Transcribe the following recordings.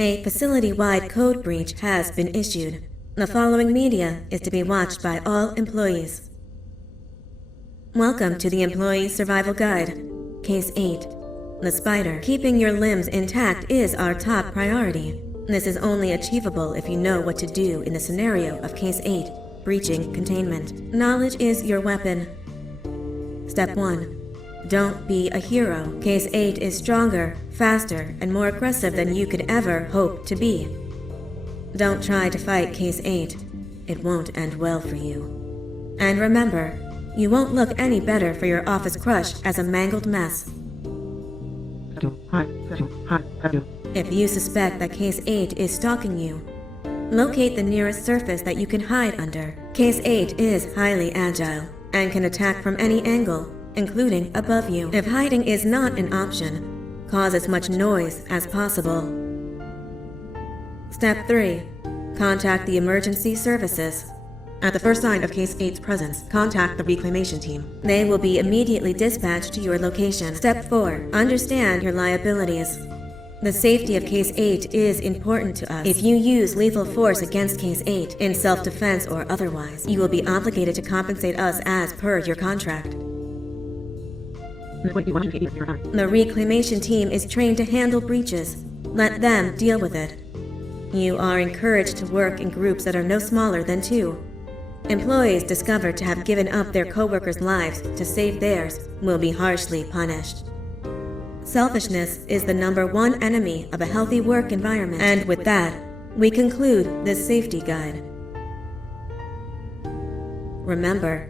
A facility-wide code breach has been issued. The following media is to be watched by all employees. Welcome to the Employee Survival Guide, Case 8. The spider. Keeping your limbs intact is our top priority. This is only achievable if you know what to do in the scenario of Case 8, breaching containment. Knowledge is your weapon. Step 1. Don't be a hero. Case 8 is stronger, faster, and more aggressive than you could ever hope to be. Don't try to fight Case 8. It won't end well for you. And remember, you won't look any better for your office crush as a mangled mess. If you suspect that Case 8 is stalking you, locate the nearest surface that you can hide under. Case 8 is highly agile and can attack from any angle, including above you. If hiding is not an option, cause as much noise as possible. Step 3. Contact the emergency services. At the first sign of Case 8's presence, contact the reclamation team. They will be immediately dispatched to your location. Step 4. Understand your liabilities. The safety of Case 8 is important to us. If you use lethal force against Case 8, in self-defense or otherwise, you will be obligated to compensate us as per your contract. The reclamation team is trained to handle breaches. Let them deal with it. You are encouraged to work in groups that are no smaller than 2. Employees discovered to have given up their co-workers' lives to save theirs will be harshly punished. Selfishness is the #1 enemy of a healthy work environment. And with that, we conclude this safety guide. Remember,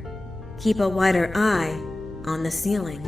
keep a wider eye on the ceiling.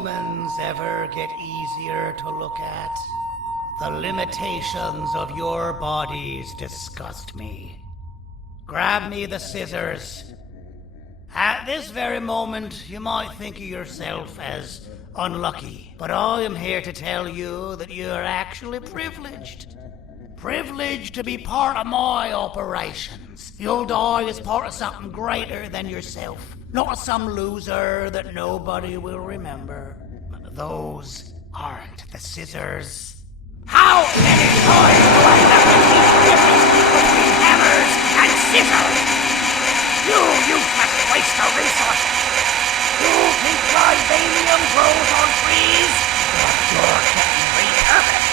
humans ever get easier to look at? The limitations of your bodies disgust me. Grab me the scissors. At this very moment, you might think of yourself as unlucky, but I am here to tell you that you are actually privileged. Privileged to be part of my operations. You'll die as part of something greater than yourself, not as some loser that nobody will remember. Those aren't the scissors. How many times do I have to teach difference between hammers and scissors? You useless waste of resources! You think vibranium grows on trees? But you're getting repurposed.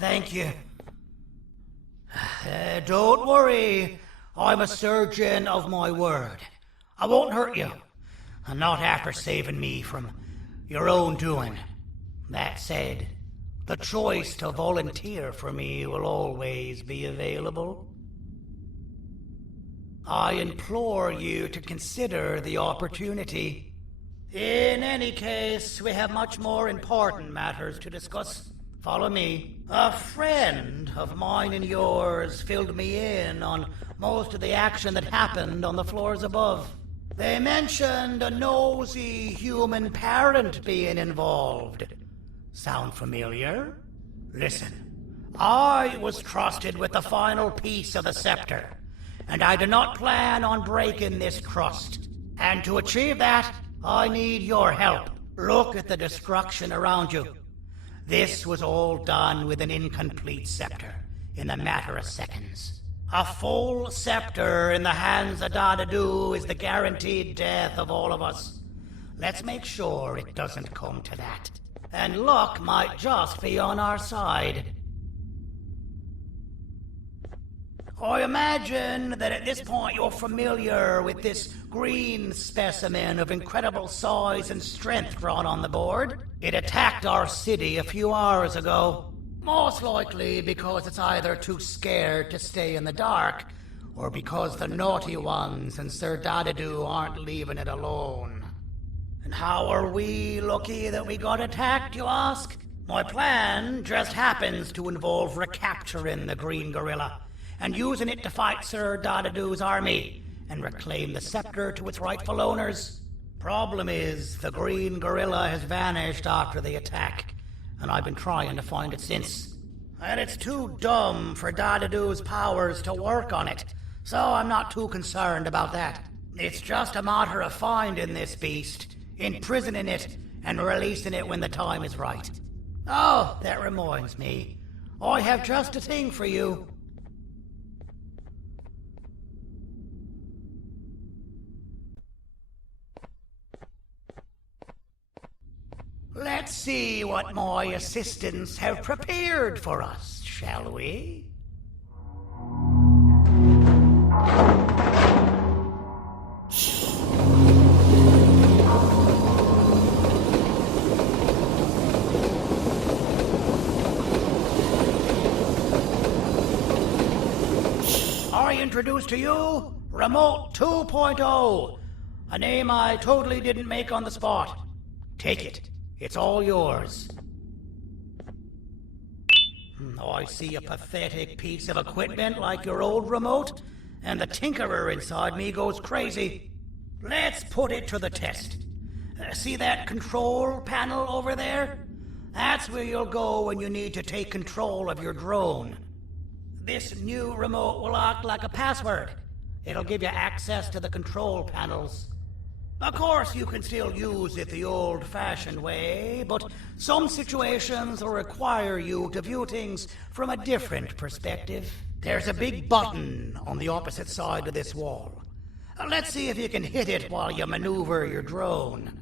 Thank you. Don't worry. I'm a surgeon of my word. I won't hurt you. Not after saving me from your own doing. That said, the choice to volunteer for me will always be available. I implore you to consider the opportunity. In any case, we have much more important matters to discuss. Follow me. A friend of mine and yours filled me in on most of the action that happened on the floors above. They mentioned a nosy human parent being involved. Sound familiar? Listen, I was trusted with the final piece of the scepter, and I do not plan on breaking this trust. And to achieve that, I need your help. Look at the destruction around you. This was all done with an incomplete scepter, in a matter of seconds. A full scepter in the hands of Dadadu is the guaranteed death of all of us. Let's make sure it doesn't come to that. And luck might just be on our side. I imagine that at this point you're familiar with this green specimen of incredible size and strength drawn on the board. It attacked our city a few hours ago. Most likely because it's either too scared to stay in the dark, or because the naughty ones and Sir Dadadu aren't leaving it alone. And how are we lucky that we got attacked, you ask? My plan just happens to involve recapturing the green gorilla and using it to fight Sir Dadadu's army and reclaim the scepter to its rightful owners. Problem is, the green gorilla has vanished after the attack, and I've been trying to find it since. And it's too dumb for Dadadu's powers to work on it, so I'm not too concerned about that. It's just a matter of finding this beast, imprisoning it, and releasing it when the time is right. Oh, that reminds me. I have just a thing for you. Let's see what my assistants have prepared for us, shall we? I introduce to you Remote 2.0, a name I totally didn't make on the spot. Take it. It's all yours. I see a pathetic piece of equipment like your old remote, and the tinkerer inside me goes crazy. Let's put it to the test. See that control panel over there? That's where you'll go when you need to take control of your drone. This new remote will act like a password. It'll give you access to the control panels. Of course, you can still use it the old-fashioned way, but some situations will require you to view things from a different perspective. There's a big button on the opposite side of this wall. Let's see if you can hit it while you maneuver your drone.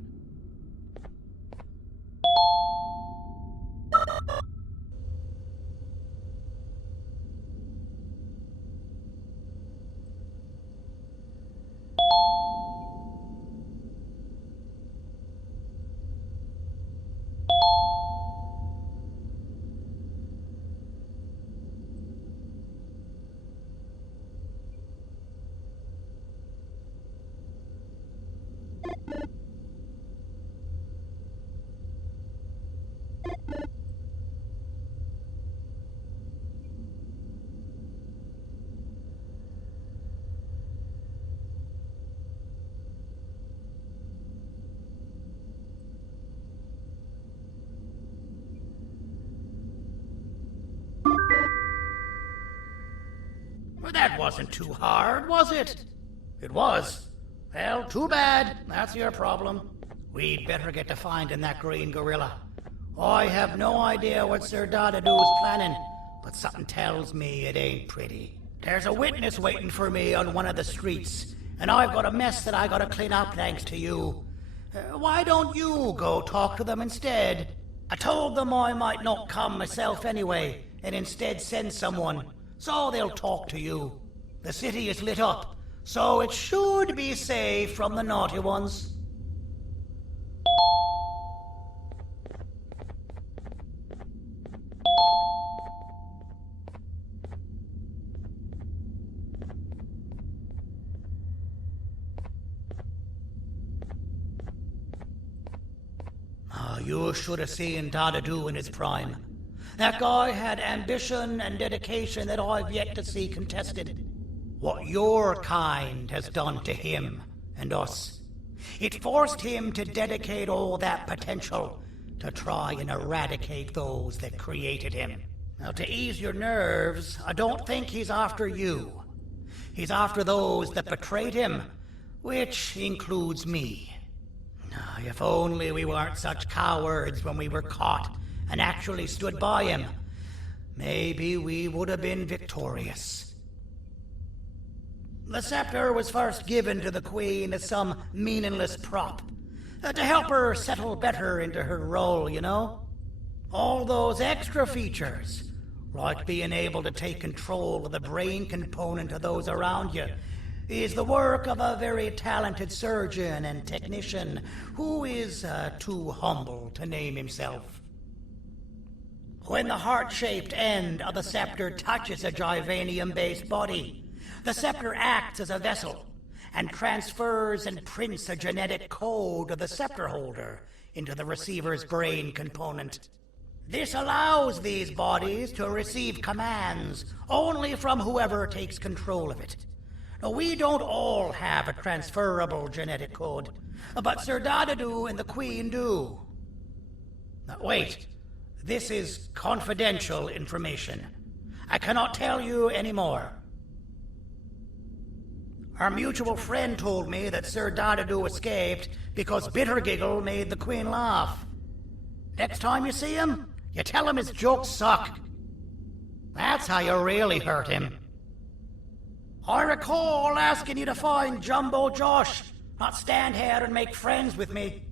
Well, that wasn't too hard, was it? It was. Well, too bad. That's your problem. We'd better get to finding that green gorilla. I have no idea what Sir Dadadu is planning, but something tells me it ain't pretty. There's a witness waiting for me on one of the streets, and I've got a mess that I gotta clean up thanks to you. Why don't you go talk to them instead? I told them I might not come myself anyway, and instead send someone, so they'll talk to you. The city is lit up, so it should be safe from the naughty ones. You should have seen Dadadu in his prime. That guy had ambition and dedication that I've yet to see contested. What your kind has done to him and us. It forced him to dedicate all that potential to try and eradicate those that created him. Now, to ease your nerves, I don't think he's after you. He's after those that betrayed him, which includes me. If only we weren't such cowards when we were caught and actually stood by him, maybe we would have been victorious. The scepter was first given to the Queen as some meaningless prop, to help her settle better into her role, you know? All those extra features, like being able to take control of the brain component of those around you, is the work of a very talented surgeon and technician who is too humble to name himself. When the heart-shaped end of the scepter touches a Givanium-based body, the scepter acts as a vessel and transfers and prints a genetic code of the scepter holder into the receiver's brain component. This allows these bodies to receive commands only from whoever takes control of it. Now, we don't all have a transferable genetic code, but Sir Dadadu and the Queen do. Now, wait, this is confidential information. I cannot tell you any more. Our mutual friend told me that Sir Dadadu escaped because Bittergiggle made the Queen laugh. Next time you see him, you tell him his jokes suck. That's how you really hurt him. I recall asking you to find Jumbo Josh, not stand here and make friends with me.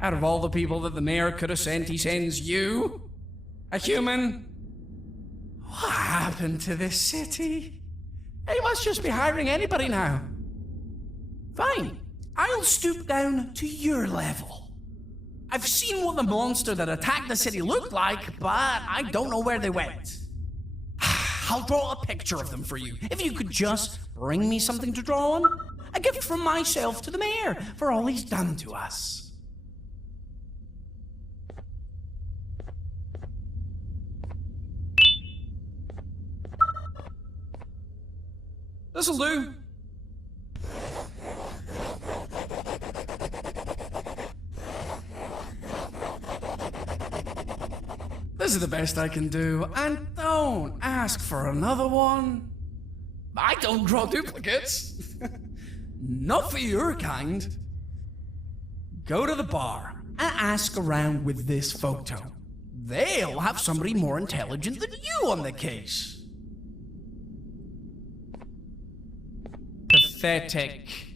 Out of all the people that the mayor could have sent, he sends you? A human? What happened to this city? He must just be hiring anybody now. Fine, I'll stoop down to your level. I've seen what the monster that attacked the city looked like, but I don't know where they went. I'll draw a picture of them for you, if you could just bring me something to draw on. A gift from myself to the mayor for all he's done to us. This'll do. This is the best I can do, and don't ask for another one. I don't draw duplicates. Not for your kind. Go to the bar and ask around with this photo. they'll have somebody more intelligent than you on the case. Pathetic.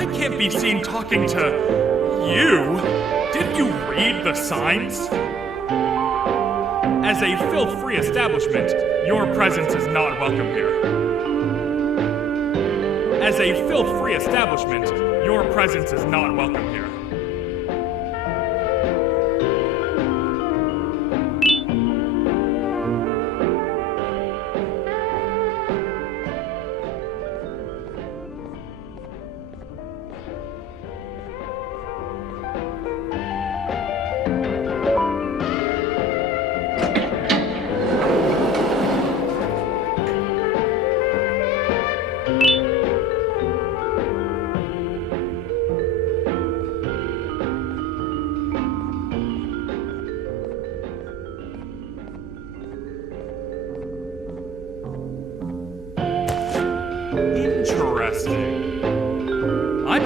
I can't be seen talking to you. Didn't you read the signs? As a filth-free establishment, your presence is not welcome here. As a filth-free establishment, your presence is not welcome here.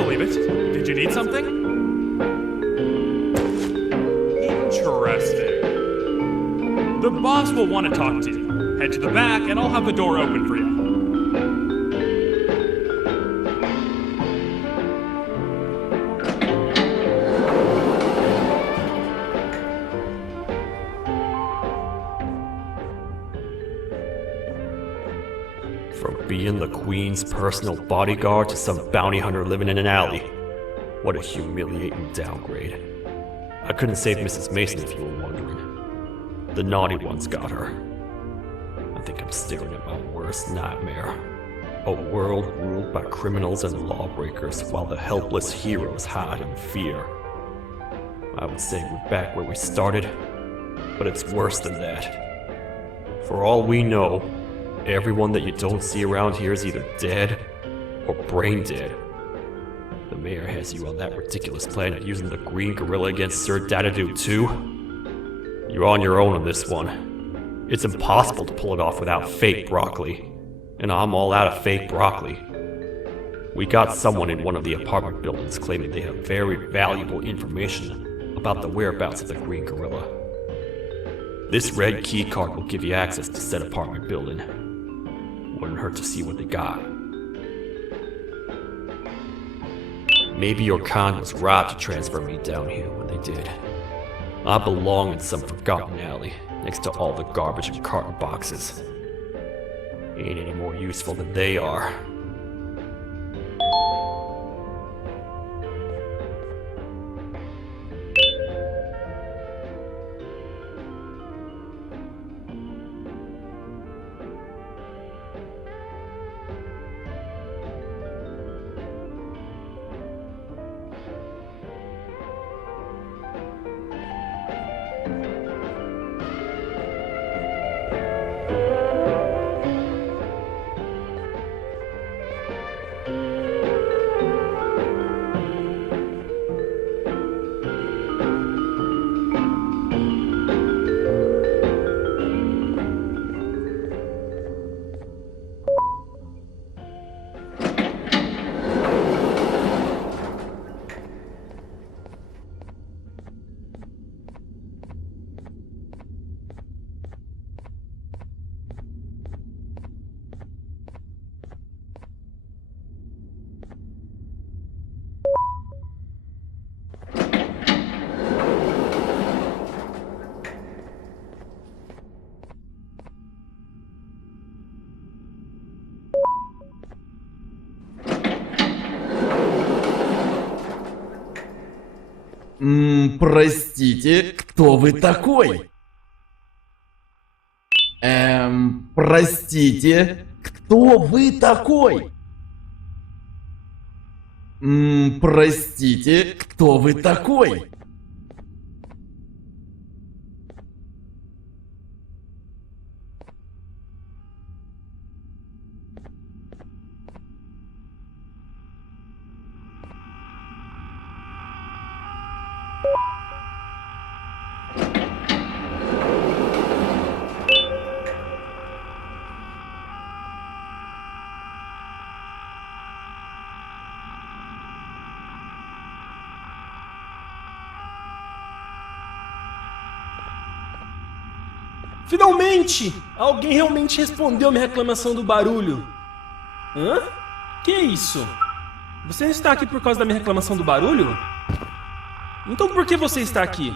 believe it. Did you need something? Interesting. The boss will want to talk to you. Head to the back and I'll have the door open for you. From being the Queen's personal bodyguard to some bounty hunter living in an alley. What a humiliating downgrade. I couldn't save Mrs. Mason if you were wondering. The naughty ones got her. I think I'm staring at my worst nightmare. A world ruled by criminals and lawbreakers while the helpless heroes hide in fear. I would say we're back where we started, but it's worse than that. For all we know, everyone that you don't see around here is either dead or brain dead. The mayor has you on that ridiculous plan of using the green gorilla against Sir Dadadoo too. You're on your own on this one. It's impossible to pull it off without fake broccoli. And I'm all out of fake broccoli. We got someone in one of the apartment buildings claiming they have very valuable information about the whereabouts of the green gorilla. This red key card will give you access to said apartment building. Wouldn't hurt to see what they got. Maybe your con was robbed to transfer me down here when they did. I belong in some forgotten alley, next to all the garbage and carton boxes. Ain't any more useful than they are. Простите, кто вы такой? Простите, кто вы такой? Простите, кто вы такой? Finalmente! Alguém realmente respondeu minha reclamação do barulho. Hã? Que é isso? Você não está aqui por causa da minha reclamação do barulho? Então por que você está aqui?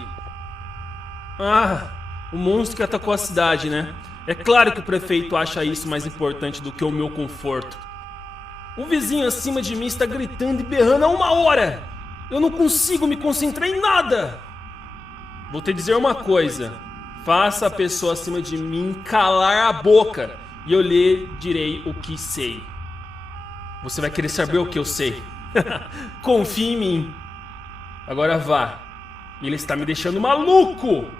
Ah, o monstro que atacou a cidade, né? É claro que o prefeito acha isso mais importante do que o meu conforto. O vizinho acima de mim está gritando e berrando há 1 hora! Eu não consigo me concentrar em nada! Vou te dizer uma coisa. Faça a pessoa acima de mim calar a boca e eu lhe direi o que sei. Você vai querer saber o que eu sei. Confie em mim. Agora vá. Ele está me deixando maluco!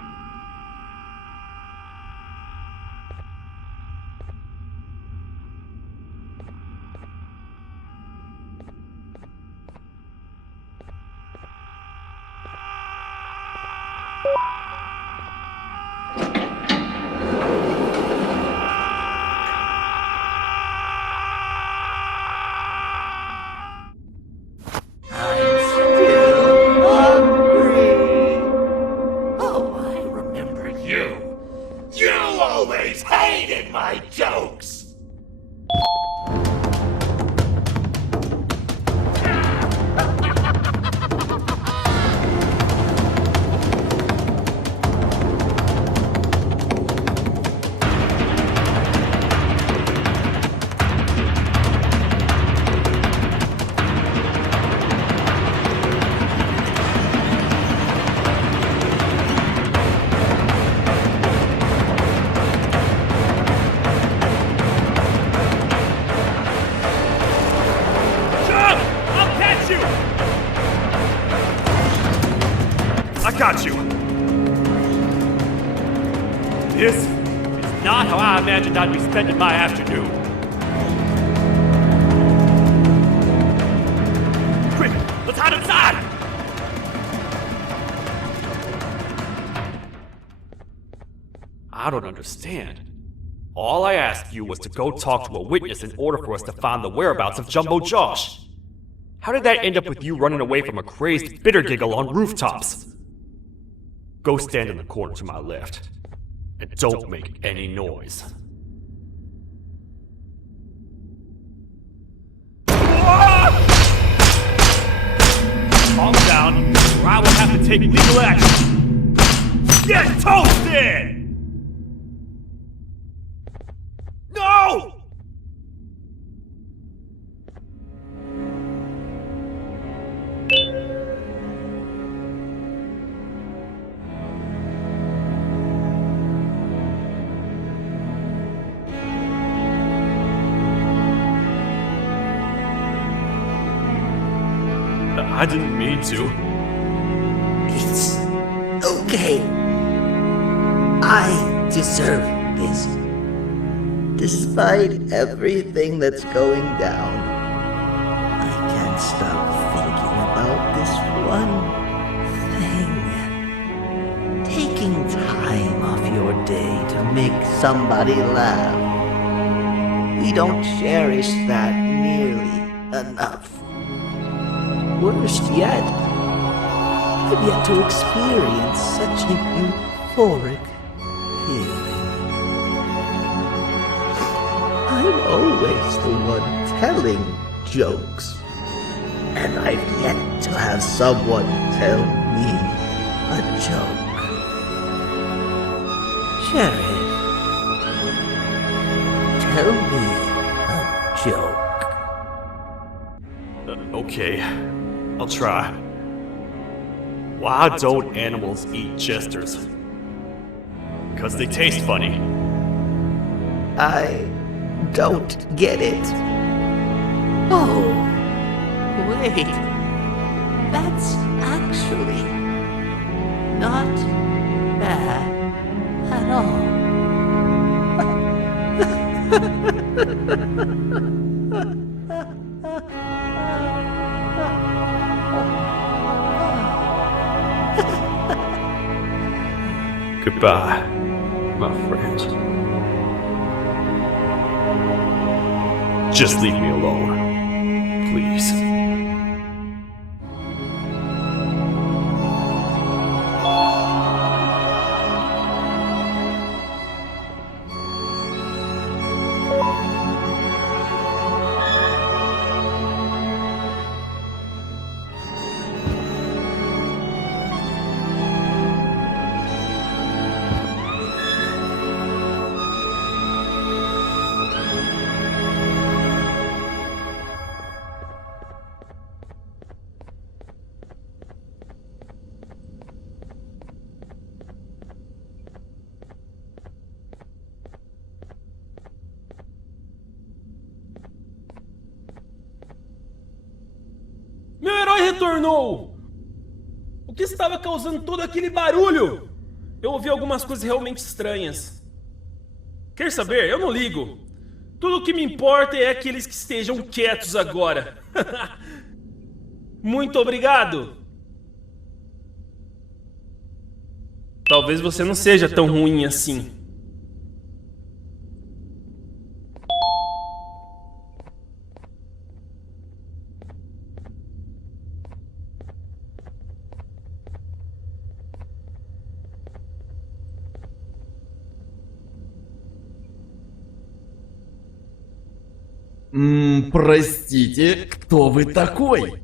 Got you. This is not how I imagined I'd be spending my afternoon. Quick, let's hide inside! I don't understand. All I asked you was to go talk to a witness in order for us to find the whereabouts of Jumbo Josh. How did that end up with you running away from a crazed bitter giggle on rooftops? Go stand in the corner to my left. And don't make any noise. Calm down, or I will have to take legal action. Get toasted! No! I didn't mean to. It's okay. I deserve this. Despite everything that's going down, I can't stop thinking about this one thing. Taking time off your day to make somebody laugh. We don't cherish that nearly enough. Worst yet, I've yet to experience such a euphoric feeling. I'm always the one telling jokes, and I've yet to have someone tell me a joke. Sheriff, tell me a joke. Okay, I'll try. Why don't animals eat jesters? Because they taste funny. I don't get it. Oh, wait. That's actually not bad at all. Goodbye, my friend. Just leave me alone, please. Meu herói retornou! O que estava causando todo aquele barulho? Eu ouvi algumas coisas realmente estranhas. Quer saber? Eu não ligo. Tudo o que me importa é aqueles que estejam quietos agora. Muito obrigado! Talvez você não seja tão ruim assim. Простите, кто вы такой?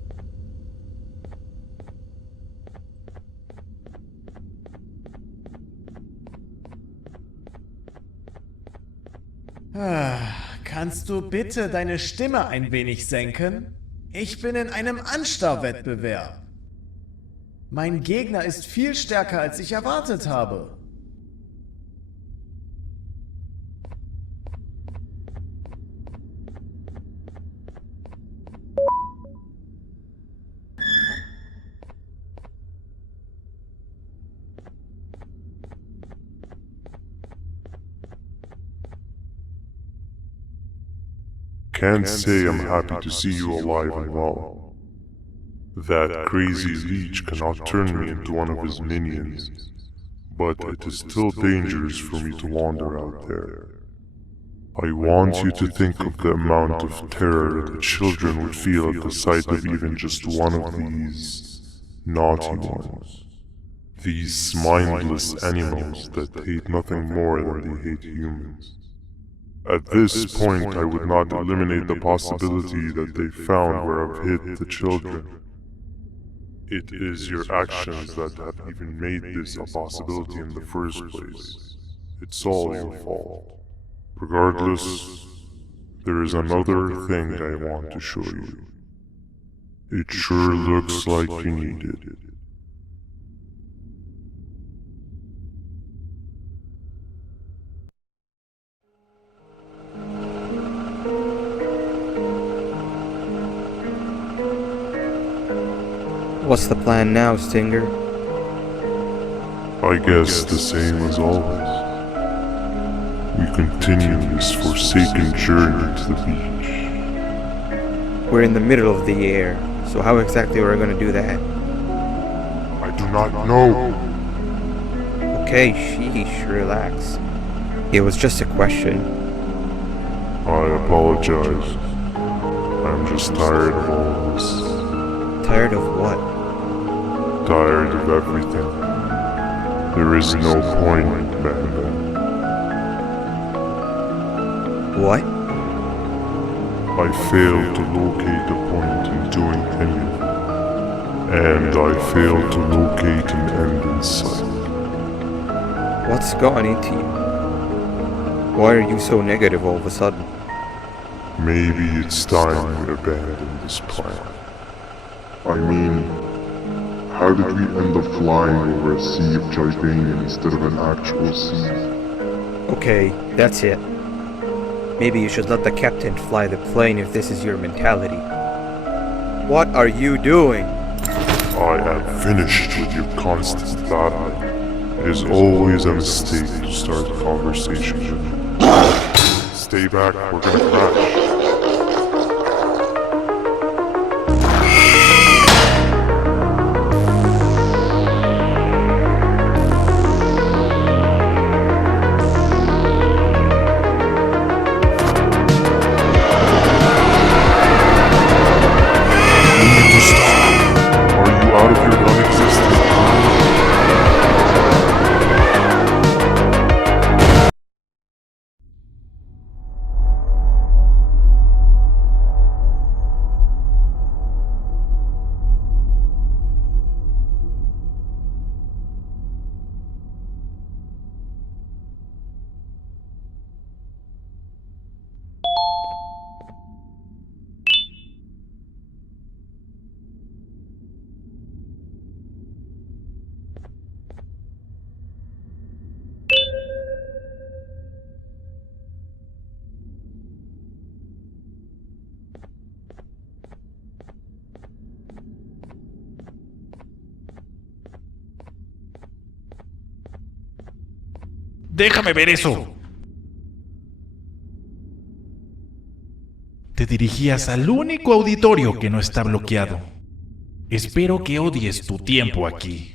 Kannst du bitte deine Stimme ein wenig senken? Ich bin in einem Anstarrwettbewerb. Mein Gegner ist viel stärker, als ich erwartet habe. Can't say I'm happy to see you alive and well. That crazy leech cannot turn me into one of his minions, but it is still dangerous for me to wander out there. I want you to think of the amount of terror the children would feel at the sight of even just one of these naughty ones. These mindless animals that hate nothing more than they hate humans. At this point, I would not eliminate the possibility that they found where I've hid the children. It is your actions that have even made this a possibility in the first place. It's all your fault. Regardless, there is another thing I want to show you. It sure looks like you need it. What's the plan now, Stinger? I guess the same as always. We continue this forsaken journey to the beach. We're in the middle of the air, so how exactly are we going to do that? I do not know. Okay, sheesh, relax. It was just a question. I apologize. I'm just tired of all this. Tired of what? Tired of everything. There is no point, Banban. What? I failed to locate a point in doing anything. And I failed to locate an end in sight. What's gone into you? Why are you so negative all of a sudden? Maybe it's time we abandon this plan. I mean, how did we end up flying over a sea of Jibanian instead of an actual sea? Okay, that's it. Maybe you should let the captain fly the plane if this is your mentality. What are you doing? I am finished with your constant battling. It is always a mistake to start a conversation with you. Stay back, we're gonna crash. Déjame ver eso. Te dirigías al único auditorio que no está bloqueado. Espero que odies tu tiempo aquí.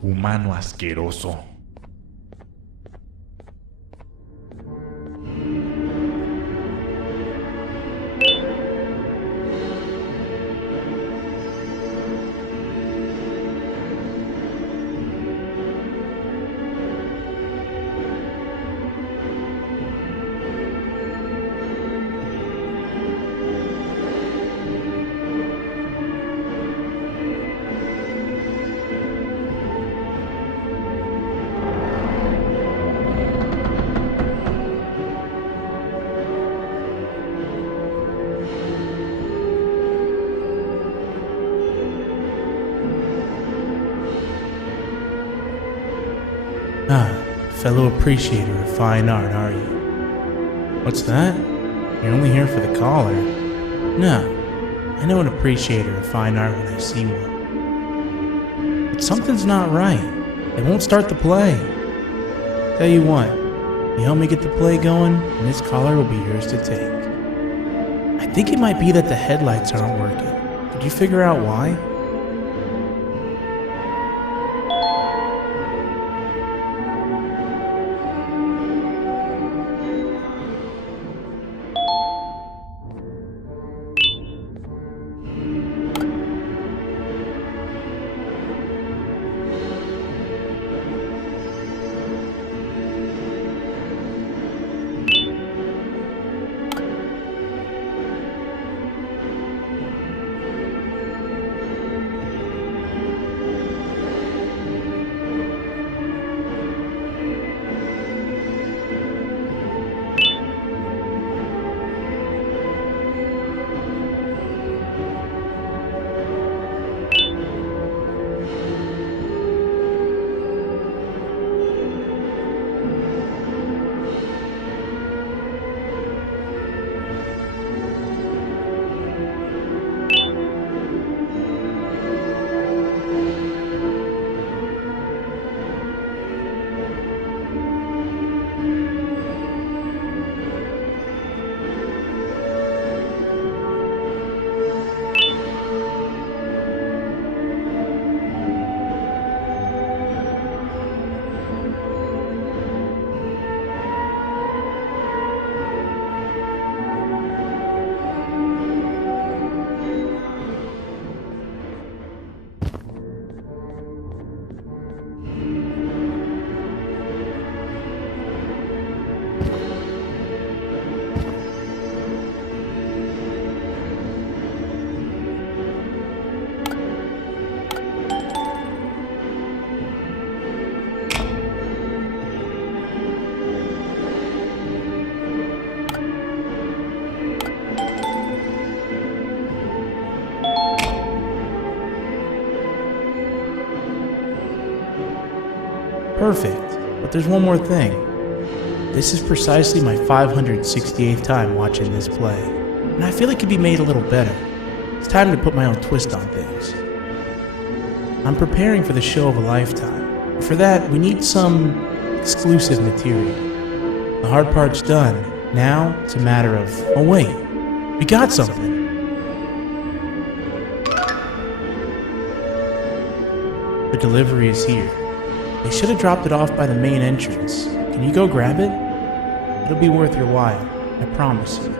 Humano asqueroso. Fellow appreciator of fine art, are you? What's that? You're only here for the collar. No, I know an appreciator of fine art when I see one. But something's not right. They won't start the play. Tell you what, you help me get the play going, and this collar will be yours to take. I think it might be that the headlights aren't working. Did you figure out why? Perfect, but there's one more thing. This is precisely my 568th time watching this play, and I feel it could be made a little better. It's time to put my own twist on things. I'm preparing for the show of a lifetime. For that, we need some exclusive material. The hard part's done. Now, it's a matter of, oh wait, we got something. The delivery is here. They should have dropped it off by the main entrance. Can you go grab it? It'll be worth your while, I promise you.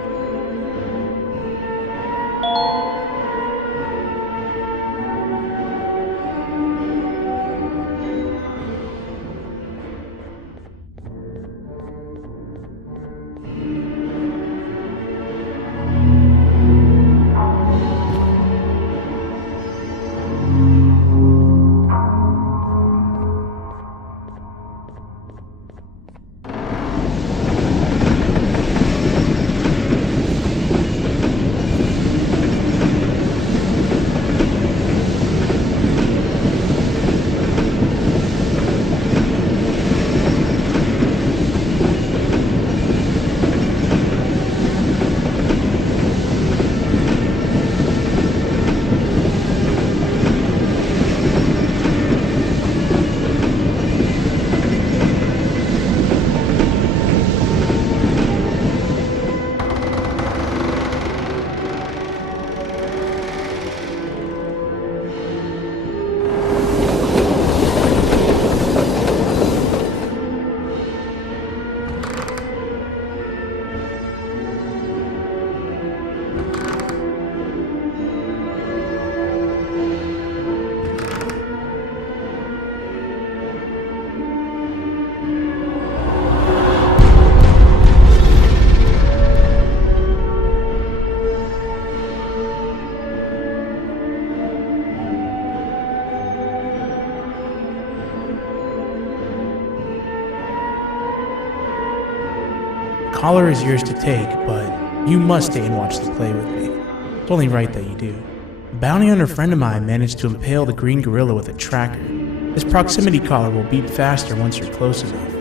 Collar is yours to take, but you must stay and watch the play with me. It's only right that you do. A bounty hunter friend of mine managed to impale the green gorilla with a tracker. This proximity collar will beep faster once you're close enough.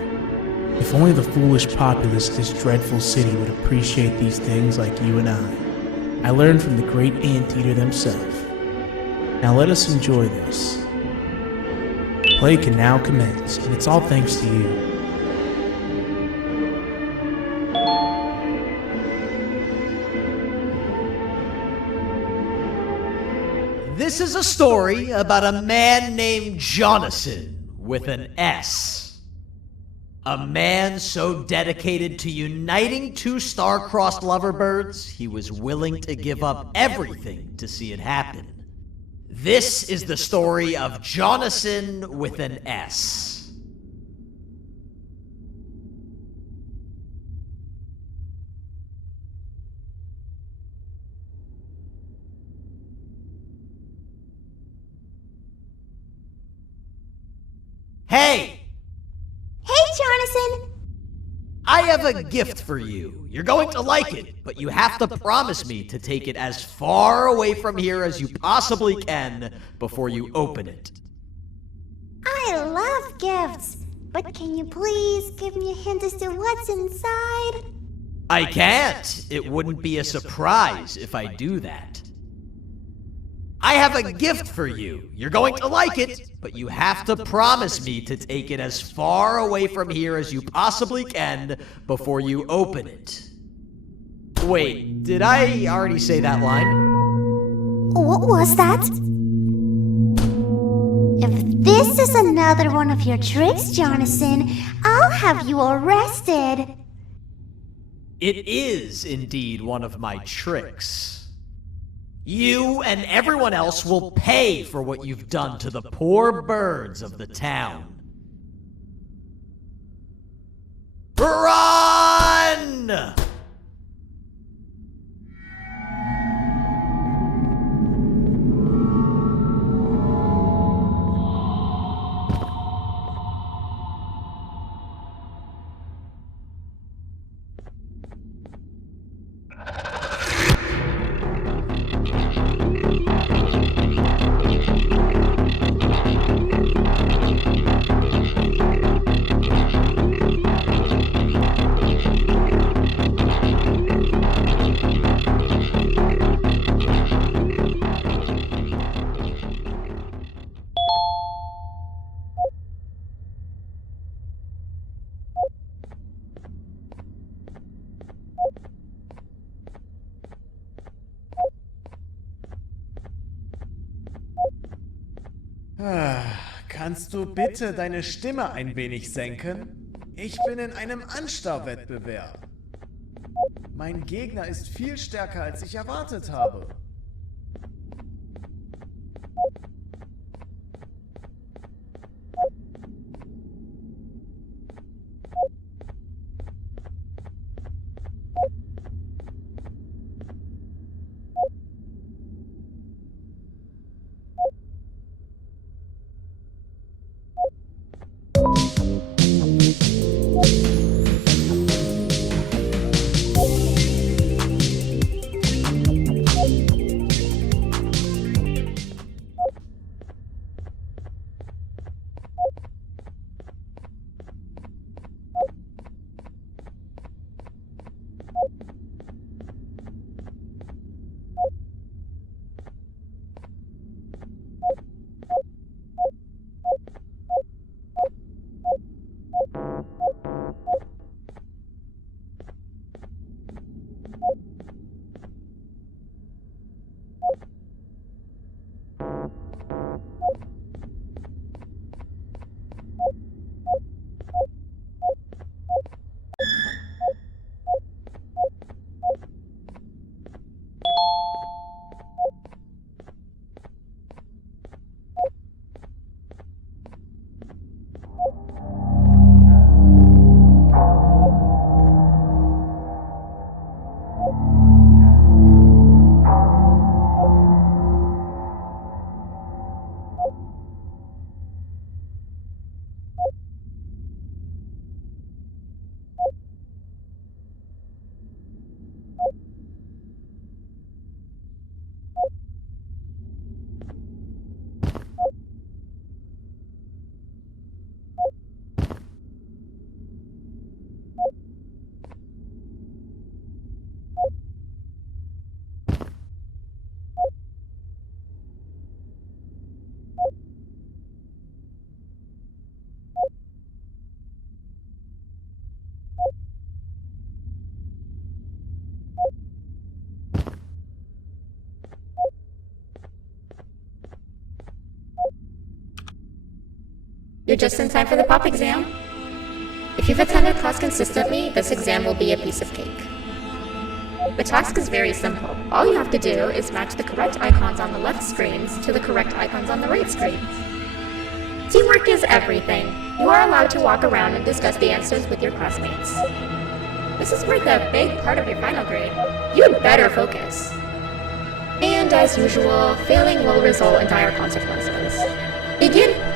If only the foolish populace of this dreadful city would appreciate these things like you and I. I learned from the great anteater themselves. Now let us enjoy this. Play can now commence, and it's all thanks to you. This is a story about a man named Jonathan with an S. A man so dedicated to uniting two star-crossed loverbirds, he was willing to give up everything to see it happen. This is the story of Jonathan with an S. Hey! Hey, Jonathan! I have a gift for you. You're going to like it, but you have to promise me to take it as far away from here as you possibly can before you open it. I love gifts, but can you please give me a hint as to what's inside? I can't. It wouldn't be a surprise if I do that. I have a gift for you. You're going to like it, but you have to promise me to take it as far away from here as you possibly can before you open it. Wait, did I already say that line? What was that? If this is another one of your tricks, Jonathan, I'll have you arrested. It is indeed one of my tricks. You and everyone else will pay for what you've done to the poor birds of the town. Run! Kannst du bitte deine Stimme ein wenig senken? Ich bin in einem Anstarrwettbewerb. Mein Gegner ist viel stärker, als ich erwartet habe. You're just in time for the pop exam. If you've attended class consistently, this exam will be a piece of cake. The task is very simple. All you have to do is match the correct icons on the left screens to the correct icons on the right screens. Teamwork is everything. You are allowed to walk around and discuss the answers with your classmates. This is worth a big part of your final grade. You'd better focus. And as usual, failing will result in dire consequences. Begin.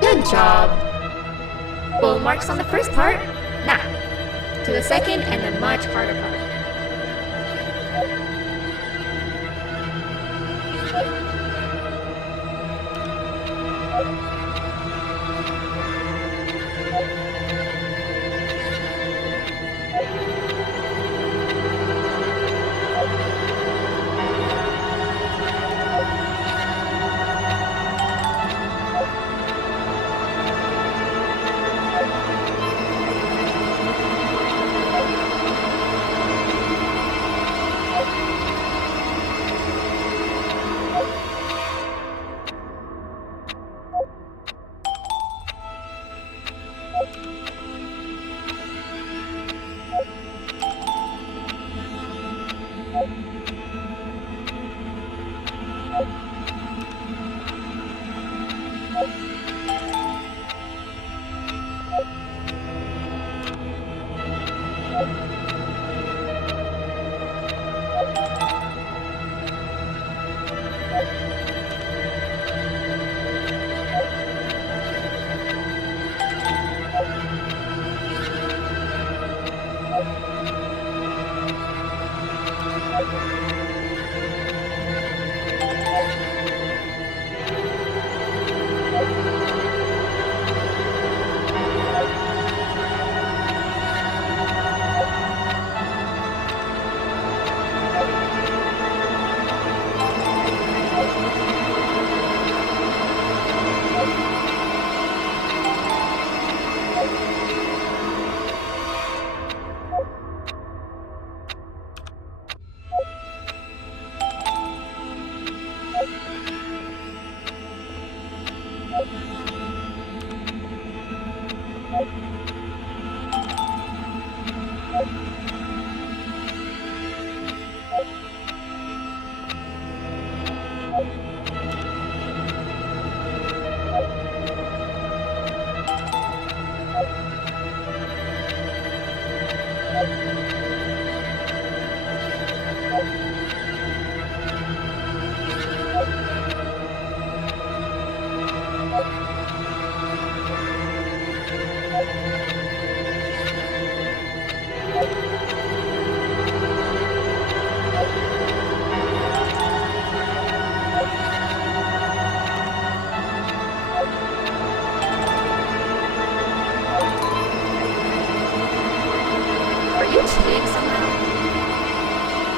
Good job. Full marks on the first part. Now, to the second and the much harder part.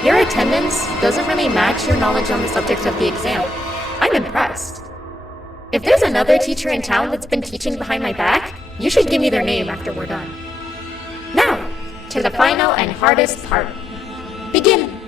Your attendance doesn't really match your knowledge on the subject of the exam. I'm impressed. If there's another teacher in town that's been teaching behind my back, you should give me their name after we're done. Now, to the final and hardest part. Begin!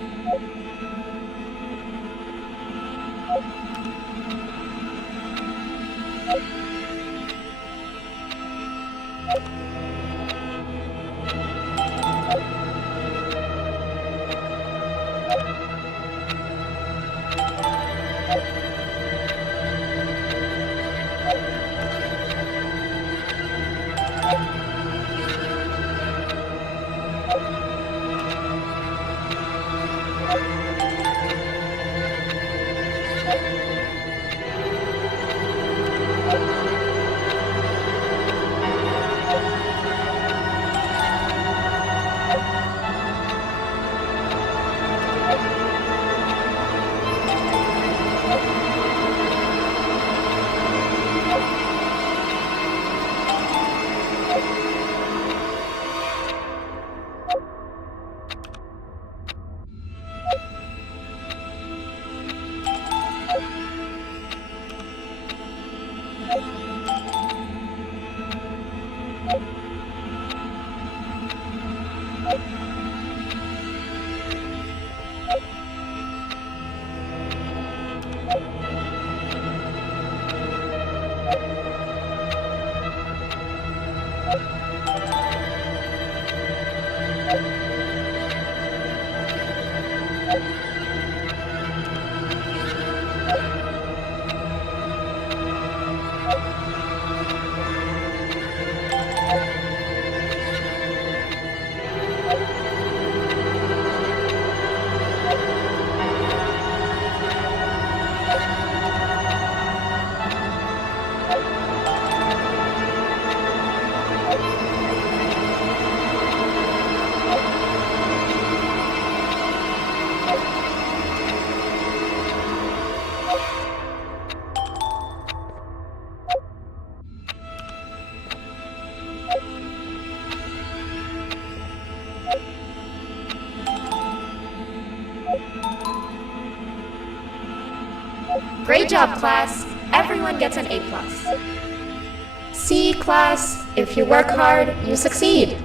Great job, class. Everyone gets an A+. See, class, if you work hard, you succeed.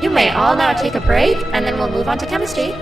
You may all now take a break, and then we'll move on to chemistry.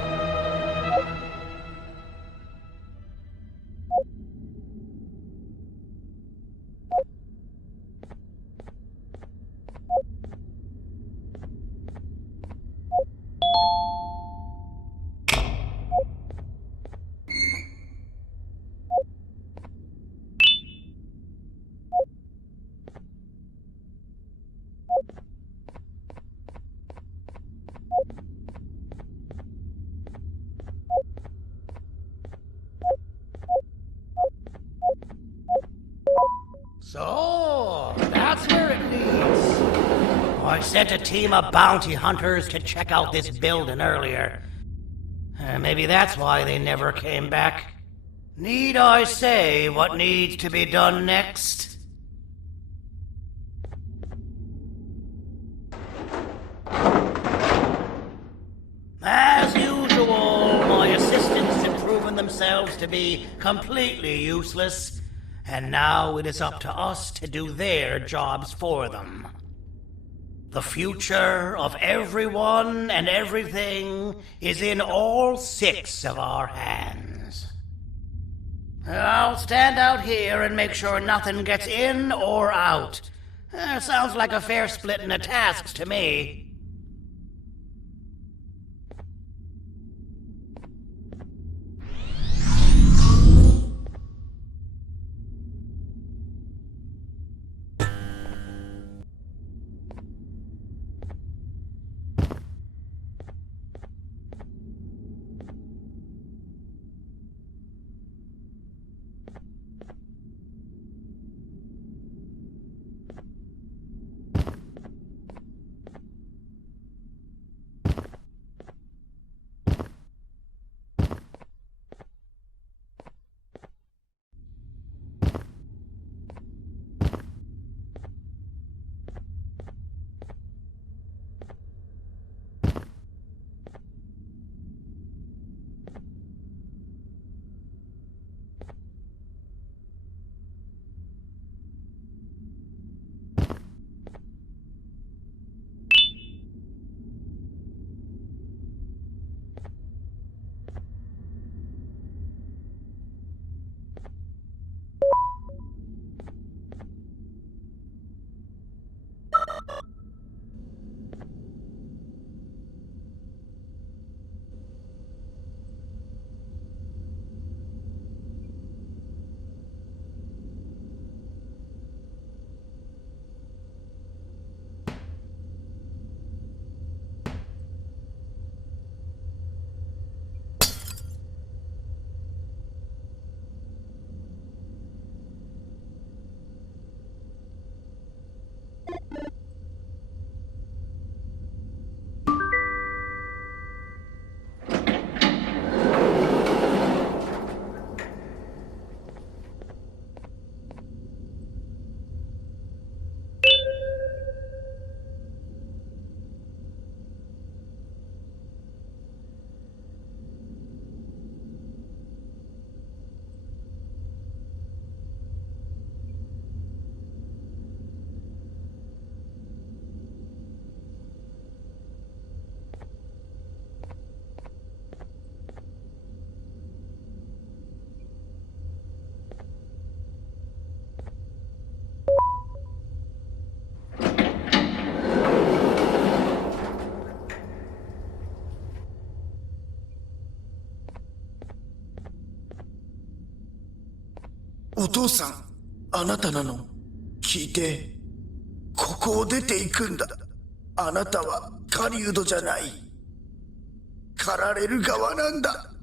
So, that's where it leads. I sent a team of bounty hunters to check out this building earlier. Maybe that's why they never came back. Need I say what needs to be done next? As usual, my assistants have proven themselves to be completely useless, and now it is up to us to do their jobs for them. The future of everyone and everything is in all 6 of our hands. I'll stand out here and make sure nothing gets in or out. Sounds like a fair splitting of tasks to me. お父さん、あなたなの。聞いて。ここを出ていくんだ。あなたは狩人じゃない。狩られる側なんだ。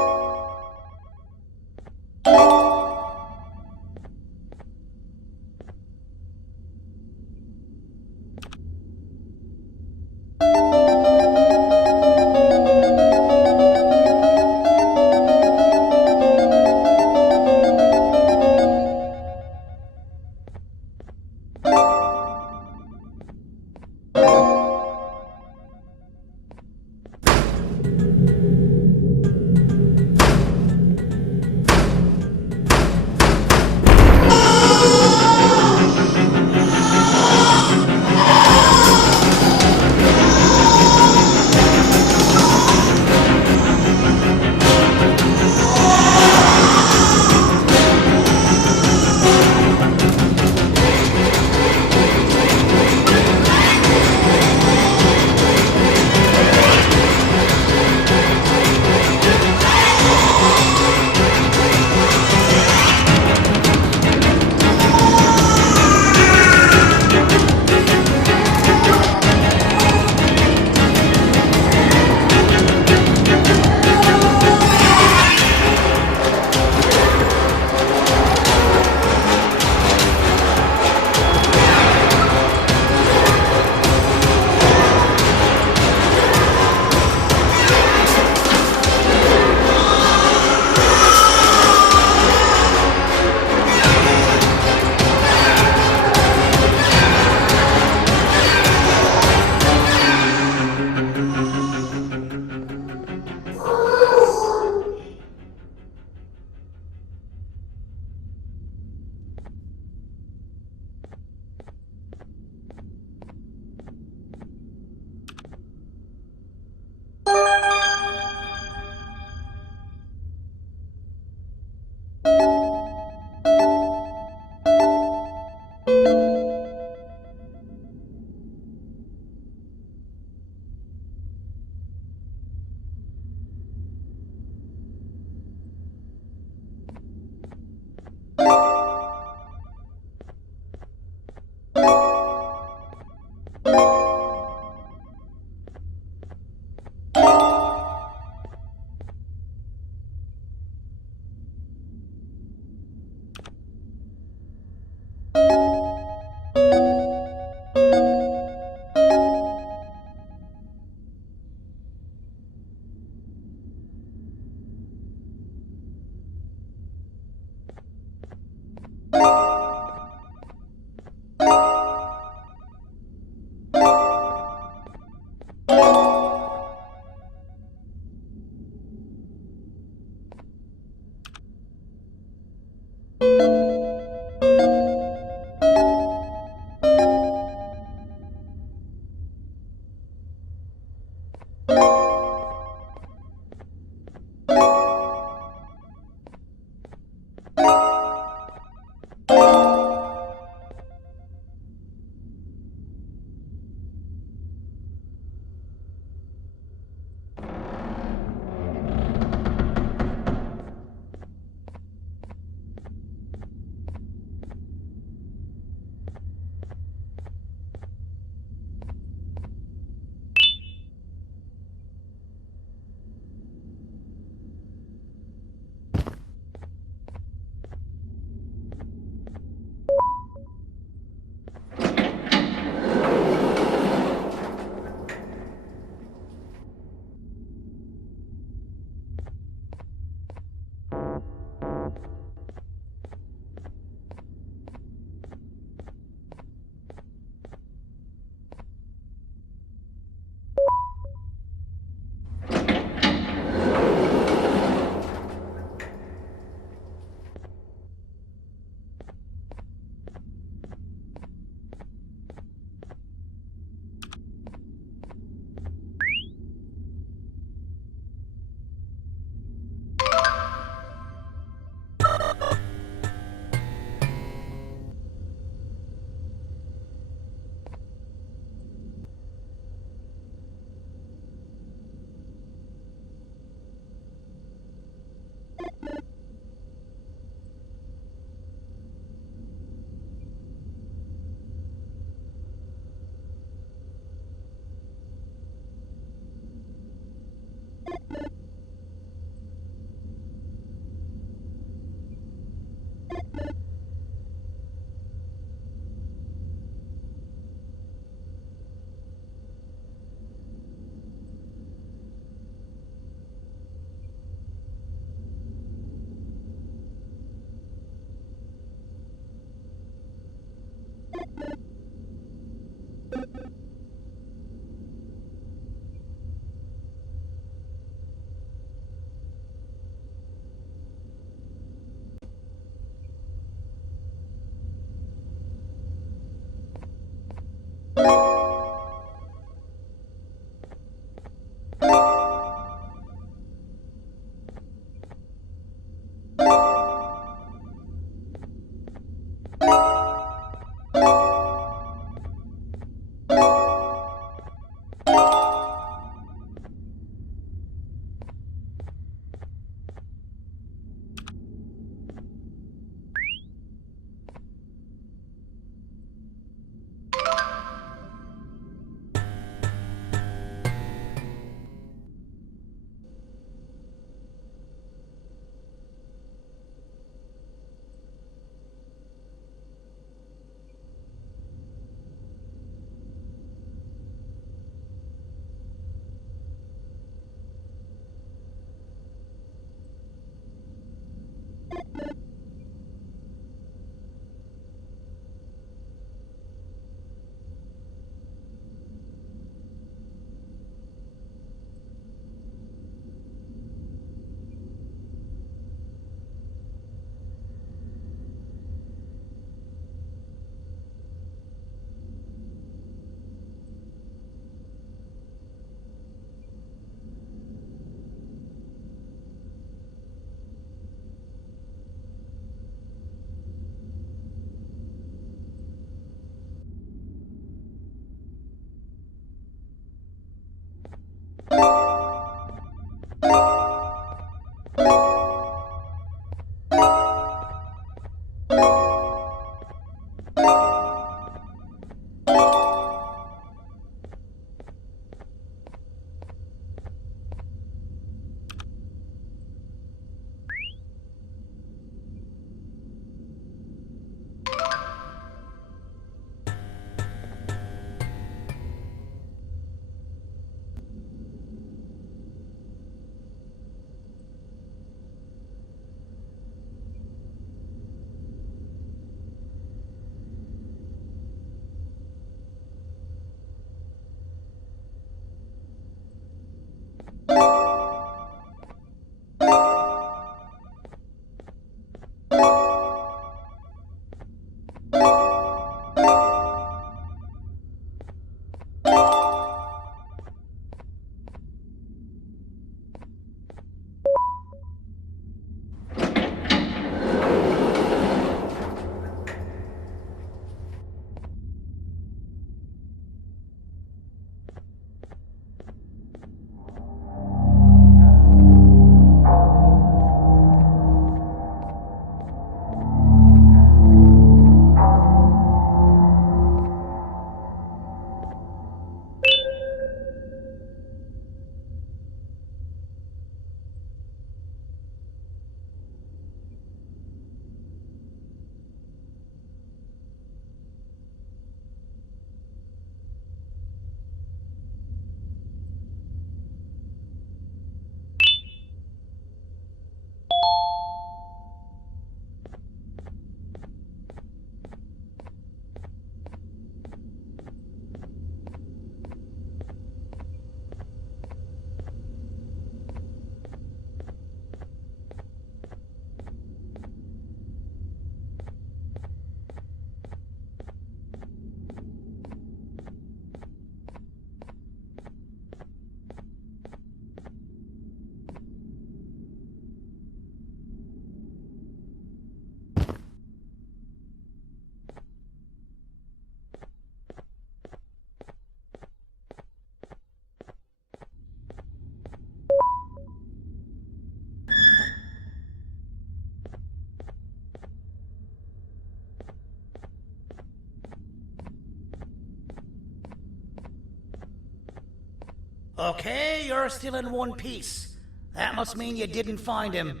Okay, you're still in one piece. That must mean you didn't find him.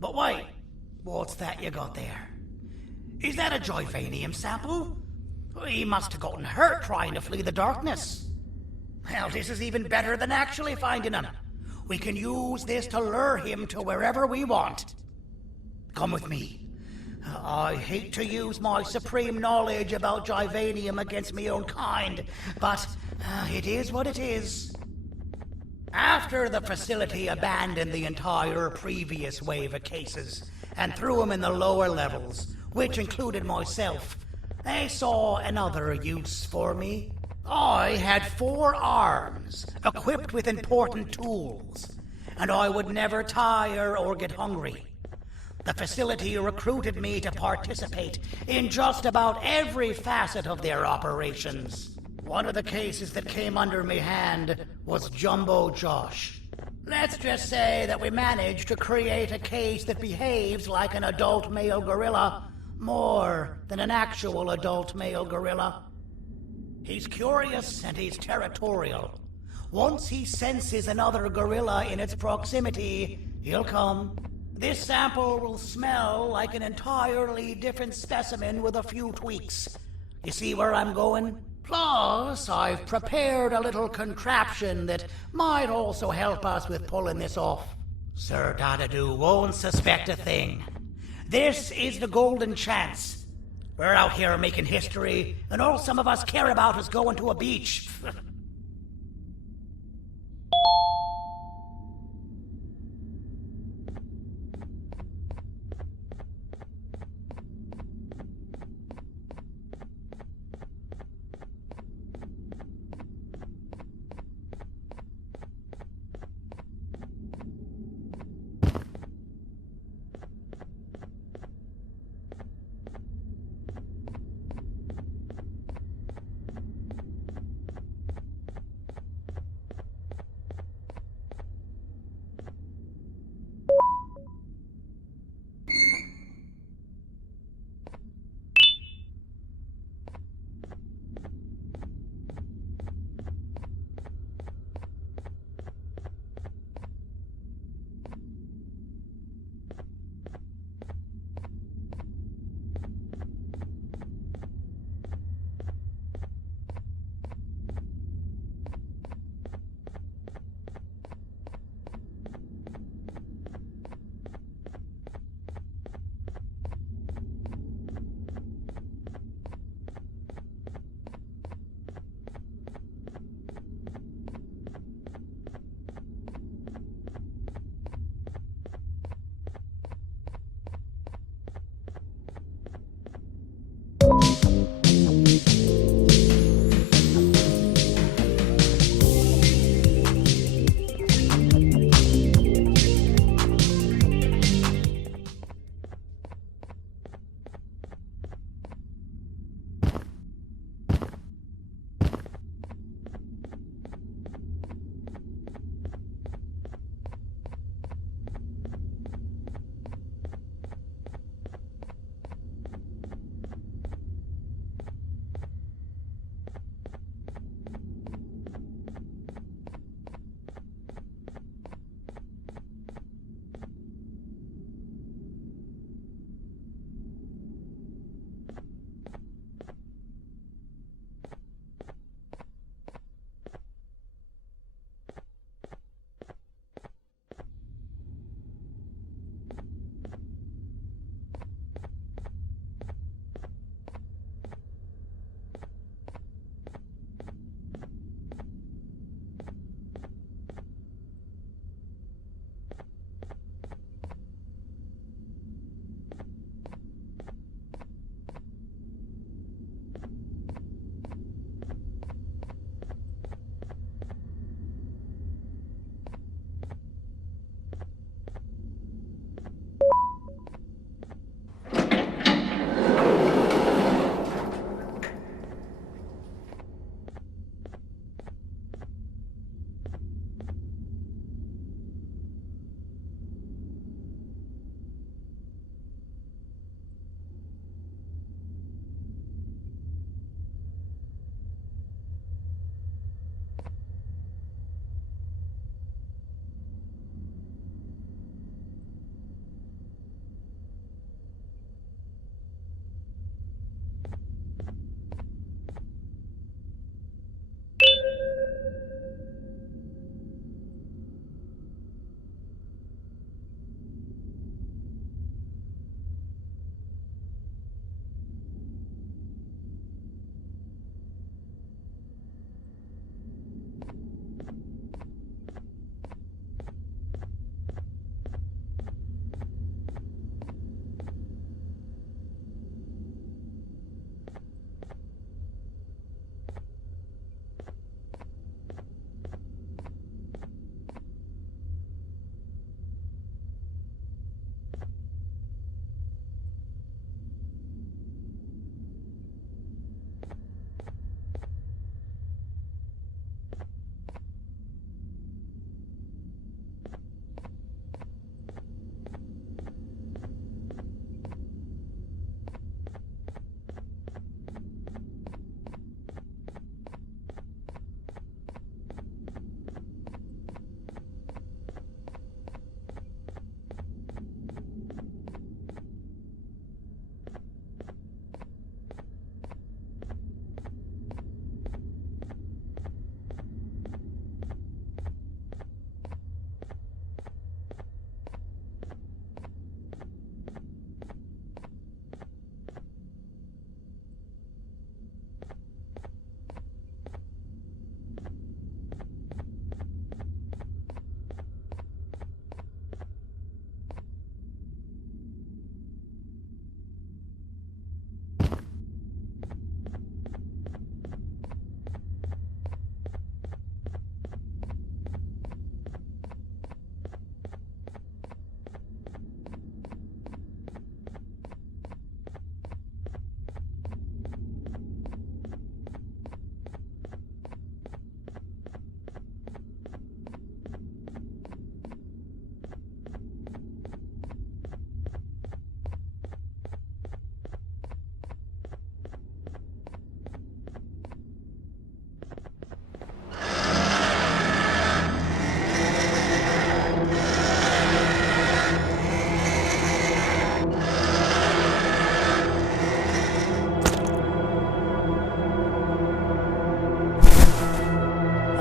But wait, what's that you got there? Is that a Joyvanium sample? He must have gotten hurt trying to flee the darkness. Well, this is even better than actually finding him. We can use this to lure him to wherever we want. Come with me. I hate to use my supreme knowledge about Joyvanium against my own kind, but it is what it is. After the facility abandoned the entire previous wave of cases and threw them in the lower levels, which included myself, they saw another use for me. I had 4 arms, equipped with important tools, and I would never tire or get hungry. The facility recruited me to participate in just about every facet of their operations. One of the cases that came under me hand was Jumbo Josh. Let's just say that we managed to create a case that behaves like an adult male gorilla, more than an actual adult male gorilla. He's curious and he's territorial. Once he senses another gorilla in its proximity, he'll come. This sample will smell like an entirely different specimen with a few tweaks. You see where I'm going? Plus, I've prepared a little contraption that might also help us with pulling this off. Sir Dadadoo won't suspect a thing. This is the golden chance. We're out here making history, and all some of us care about is going to a beach.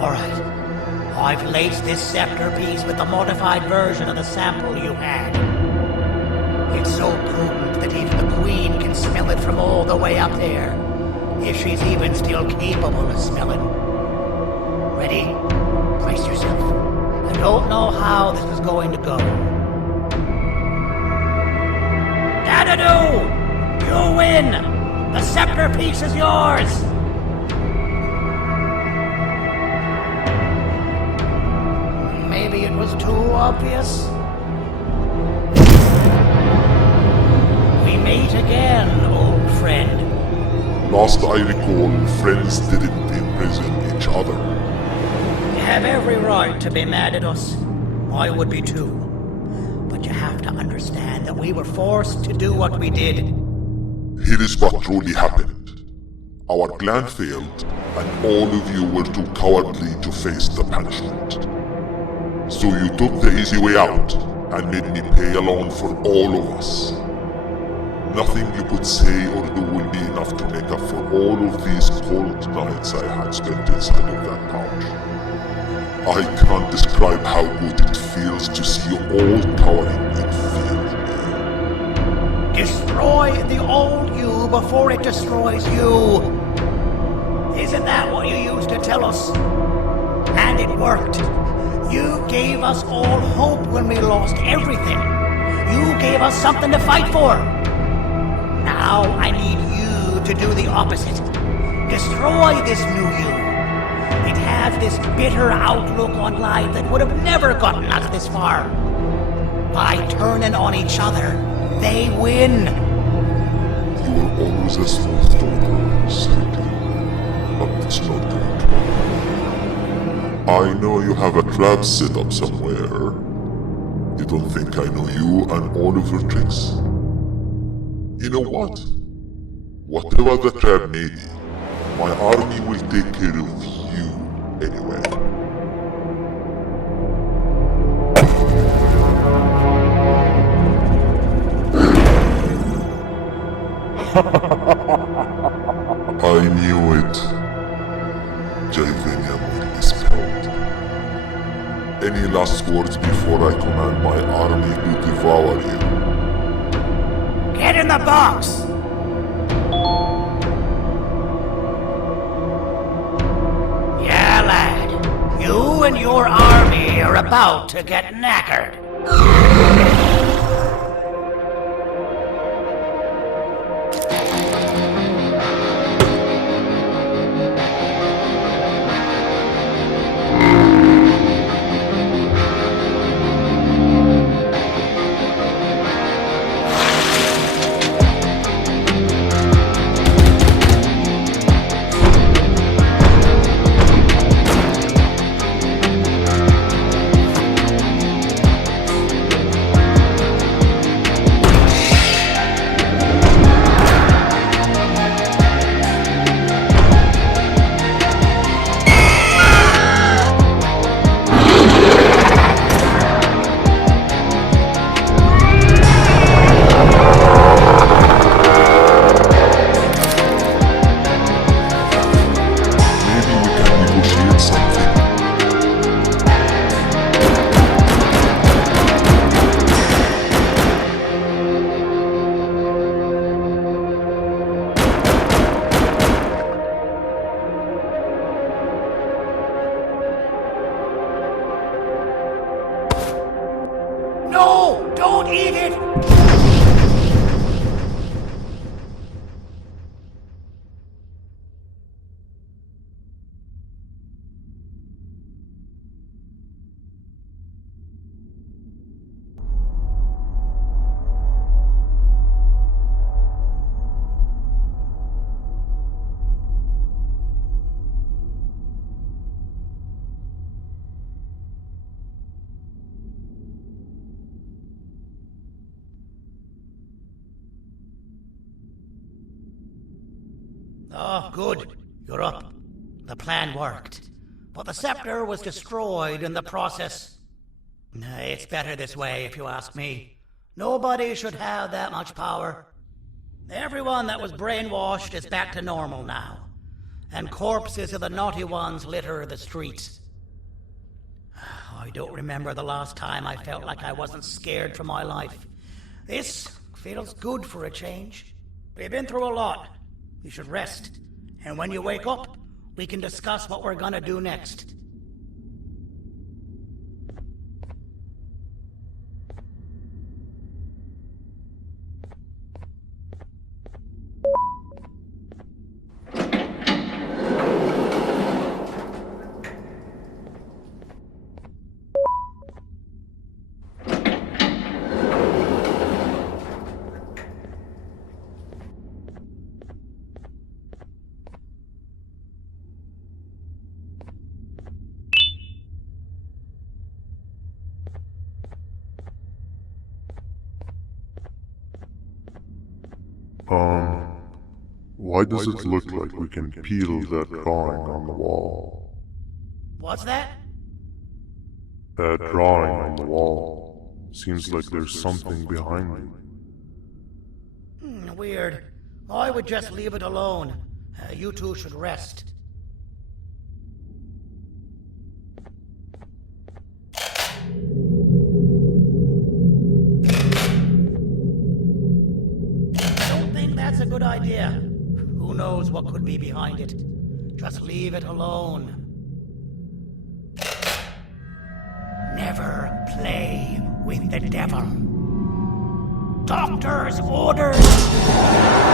Alright. I've laced this scepter piece with the modified version of the sample you had. It's so potent that even the Queen can smell it from all the way up there. If she's even still capable of smelling. Ready? Brace yourself. I don't know how this is going to go. Dadadoo! You win! The scepter piece is yours! Maybe it was too obvious? We meet again, old friend. Last I recall, friends didn't imprison each other. You have every right to be mad at us. I would be too. But you have to understand that we were forced to do what we did. Here is what truly happened. Our plan failed, and all of you were too cowardly to face the punishment. So you took the easy way out, and made me pay along for all of us. Nothing you could say or do will be enough to make up for all of these cold nights I had spent inside of that pouch. I can't describe how good it feels to see you all cowering in fear. Destroy the old you before it destroys you. Isn't that what you used to tell us? And it worked. You gave us all hope when we lost everything. You gave us something to fight for. Now I need you to do the opposite. Destroy this new you. It has this bitter outlook on life that would have never gotten us this far. By turning on each other, they win. You were always a small talker, Sadie. But it's not going to work. I know you have a trap set up somewhere. You don't think I know you and all of your tricks? You know what? Whatever the trap may be, my army will take care of you anyway. I knew it. Javenium will be spelled. Any last words before I command my army to devour you? Get in the box! Yeah, lad. You and your army are about to get knackered. No! Don't eat it! Oh, good. You're up. The plan worked. But the scepter was destroyed in the process. It's better this way, if you ask me. Nobody should have that much power. Everyone that was brainwashed is back to normal now. and corpses of the naughty ones litter the streets. I don't remember the last time I felt like I wasn't scared for my life. This feels good for a change. We've been through a lot. You should rest. And when you wake up, we can discuss what we're gonna do next. Why does it look like we can peel that drawing on the wall? What's that? That drawing on the wall. Seems like there's something behind it. Weird. I would just leave it alone. You two should rest. Don't think that's a good idea. Who knows what could be behind it? Just leave it alone. Never play with the devil. Doctor's orders!